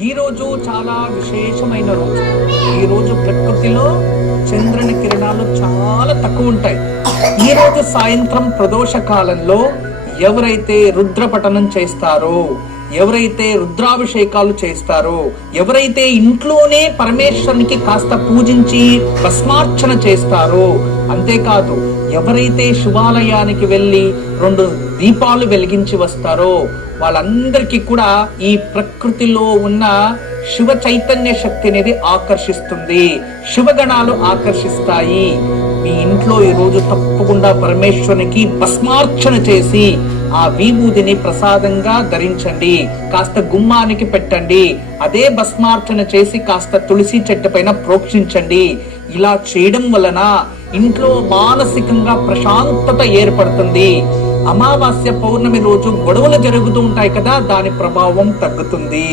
ఈ రోజు చాలా విశేషమైన రోజు. ఈ రోజు ప్రకృతిలో చంద్రుని కిరణాలు చాలా తక్కువ ఉంటాయి. ఈ రోజు సాయంత్రం ప్రదోష కాలంలో ఎవరైతే రుద్రపఠనం చేస్తారో, ఎవరైతే రుద్రాభిషేకాలు చేస్తారో, ఎవరైతే ఇంట్లోనే పరమేశ్వరునికి కాస్త పూజించి భస్మార్చన చేస్తారో, అంతేకాదు ఎవరైతే శివాలయానికి వెళ్ళి 2 దీపాలు వెలిగించి వస్తారో వాళ్ళందరికీ కూడా ఈ ప్రకృతిలో ఉన్న శివ చైతన్య శక్తి అనేది ఆకర్షిస్తుంది, శివగణాలు ఆకర్షిస్తాయి. మీ ఇంట్లో ఈ రోజు తప్పకుండా పరమేశ్వరునికి భస్మార్చన చేసి ఆ విభూదిని ప్రసాదంగా ధరించండి, కాస్త గుమ్మానికి పెట్టండి. అదే భస్మార్చన చేసి కాస్త తులసి చెట్టు పైన ప్రోక్షించండి. ఇలా చేయడం వలన ఇంట్లో మానసికంగా ప్రశాంతత ఏర్పడుతుంది. అమావాస్య పౌర్ణమి రోజు గొడవలు జరుగుతూ ఉంటాయి కదా, దాని ప్రభావం తగ్గుతుంది.